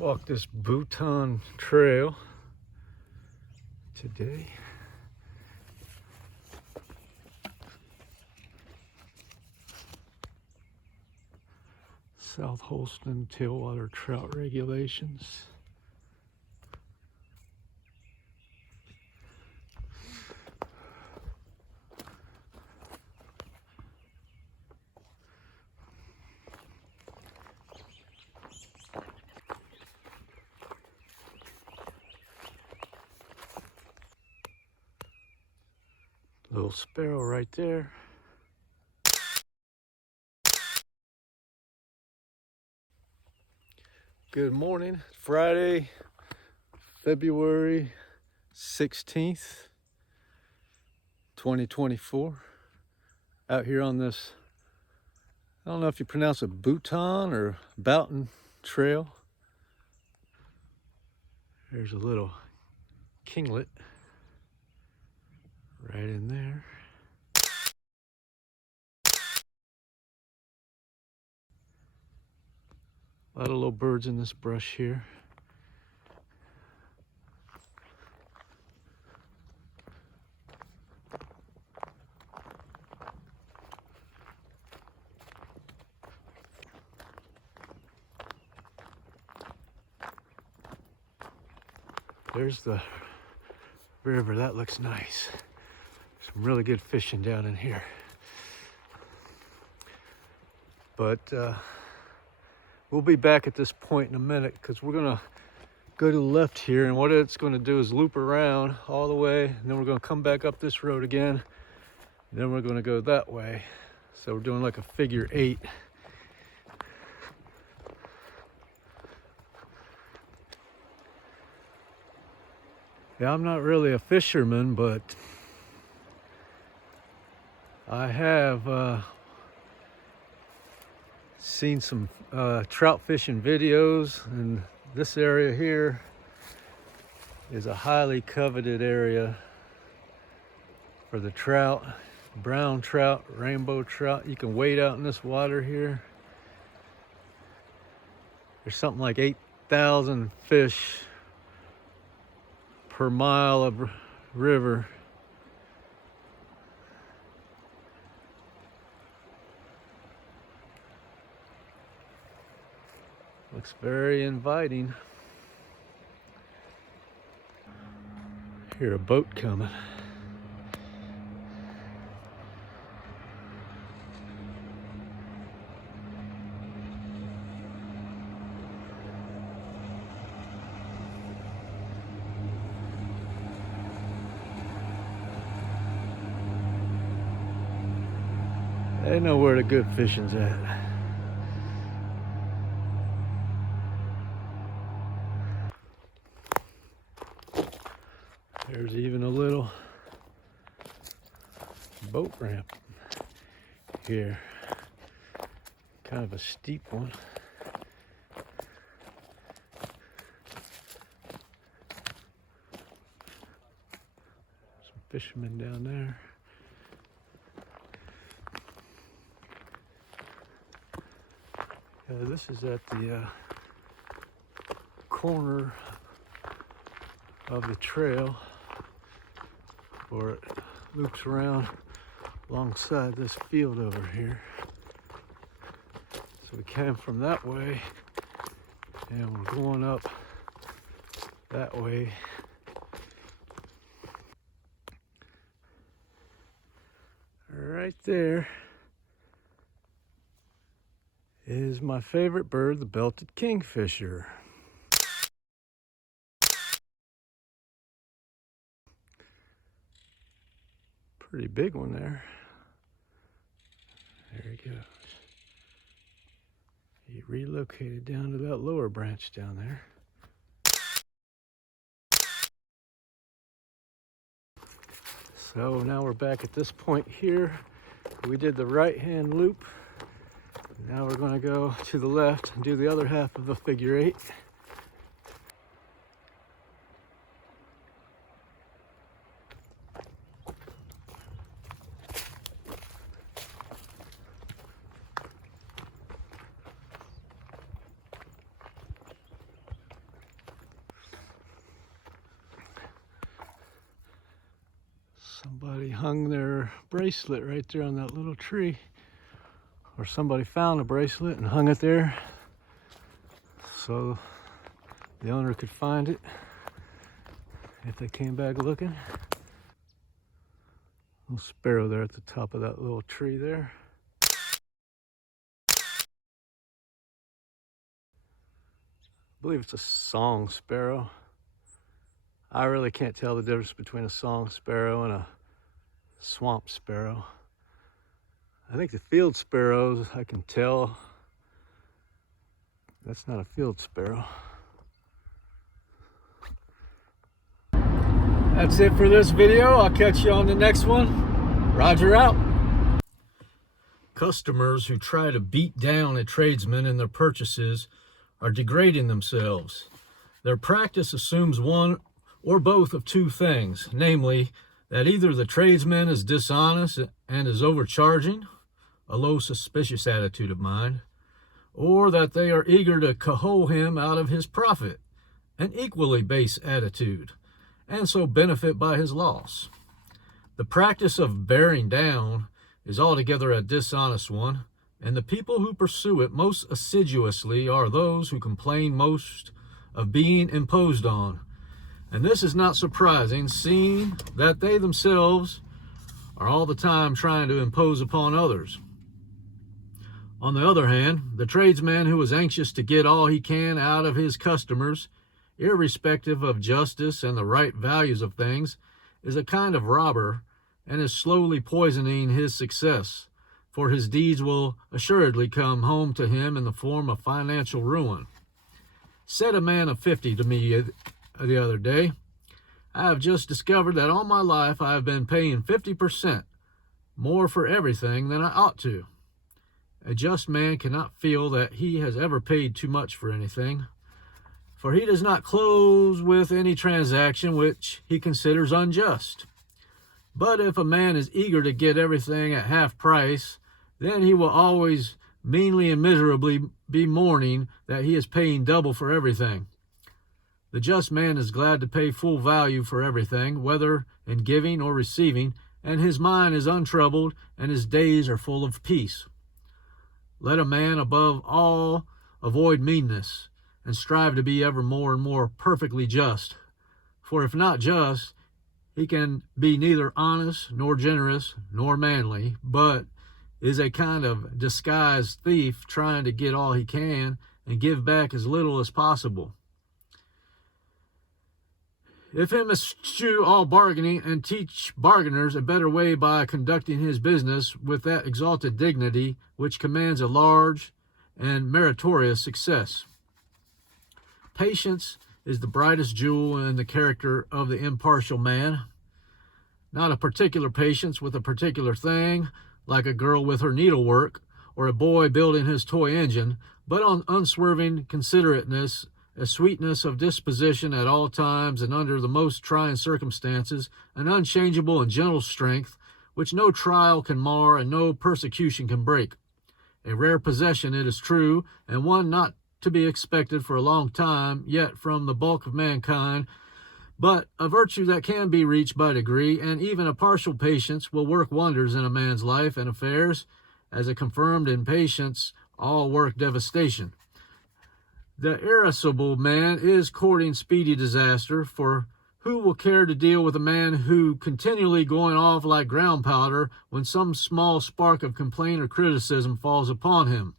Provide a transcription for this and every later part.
Walk this Bouton Trail today. South Holston tailwater trout regulations. Little sparrow right there. Good morning. Friday, February 16th, 2024. Out here on this, I don't know if you pronounce it Bouton or Bouton Trail. There's a little kinglet right in there. A lot of little birds in this brush here. There's the river. That looks nice. Some really good fishing down in here. But we'll be back at this point in a minute because we're gonna go to the left here, and what it's going to do is loop around all the way, and then we're going to come back up this road again, and then we're going to go that way. So we're doing like a figure 8. Yeah, I'm not really a fisherman, but I have seen some trout fishing videos, and this area here is a highly coveted area for the trout, brown trout, rainbow trout. You can wade out in this water here. There's something like 8,000 fish per mile of river. Looks very inviting. Hear a boat coming. They know where the good fishing's at. There's even a little boat ramp here. Kind of a steep one. Some fishermen down there. This is at the corner of the trail, where it loops around alongside this field over here. So we came from that way, and we're going up that way. Right there is my favorite bird, the belted kingfisher. Pretty big one there. There he goes. He relocated down to that lower branch down there. So now we're back at this point here. We did the right-hand loop. Now we're going to go to the left and do the other half of the figure 8. Somebody hung their bracelet right there on that little tree. Or somebody found a bracelet and hung it there so the owner could find it if they came back looking. Little sparrow there at the top of that little tree there. I believe it's a song sparrow. I really can't tell the difference between a song sparrow and a swamp sparrow. I think the field sparrows, I can tell. That's not a field sparrow. That's it for this video. I'll catch you on the next one. Roger out. Customers who try to beat down a tradesman in their purchases are degrading themselves. Their practice assumes one or both of two things, namely that either the tradesman is dishonest and is overcharging, a low suspicious attitude of mind, or that they are eager to cajole him out of his profit, an equally base attitude, and so benefit by his loss. The practice of bearing down is altogether a dishonest one, and the people who pursue it most assiduously are those who complain most of being imposed on. And this is not surprising, seeing that they themselves are all the time trying to impose upon others. On the other hand, the tradesman who is anxious to get all he can out of his customers, irrespective of justice and the right values of things, is a kind of robber and is slowly poisoning his success, for his deeds will assuredly come home to him in the form of financial ruin. Said a man of 50 to me the other day, "I have just discovered that all my life I have been paying 50% more for everything than I ought to." A just man cannot feel that he has ever paid too much for anything, for he does not close with any transaction which he considers unjust. But if a man is eager to get everything at half price, then he will always meanly and miserably be mourning that he is paying double for everything. The just man is glad to pay full value for everything, whether in giving or receiving, and his mind is untroubled and his days are full of peace. Let a man above all avoid meanness, and strive to be ever more and more perfectly just. For if not just, he can be neither honest, nor generous, nor manly, but is a kind of disguised thief trying to get all he can and give back as little as possible. If him eschew all bargaining and teach bargainers a better way by conducting his business with that exalted dignity which commands a large and meritorious success. Patience is the brightest jewel in the character of the impartial man. Not a particular patience with a particular thing, like a girl with her needlework, or a boy building his toy engine, but on unswerving considerateness, a sweetness of disposition at all times and under the most trying circumstances, an unchangeable and gentle strength, which no trial can mar and no persecution can break. A rare possession, it is true, and one not to be expected for a long time yet from the bulk of mankind, but a virtue that can be reached by degree, and even a partial patience will work wonders in a man's life and affairs, as a confirmed impatience all work devastation. The irascible man is courting speedy disaster, for who will care to deal with a man who, continually going off like ground powder when some small spark of complaint or criticism falls upon him?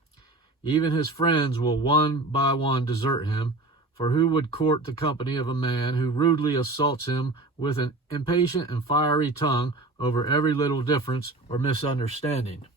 Even his friends will one by one desert him, for who would court the company of a man who rudely assaults him with an impatient and fiery tongue over every little difference or misunderstanding?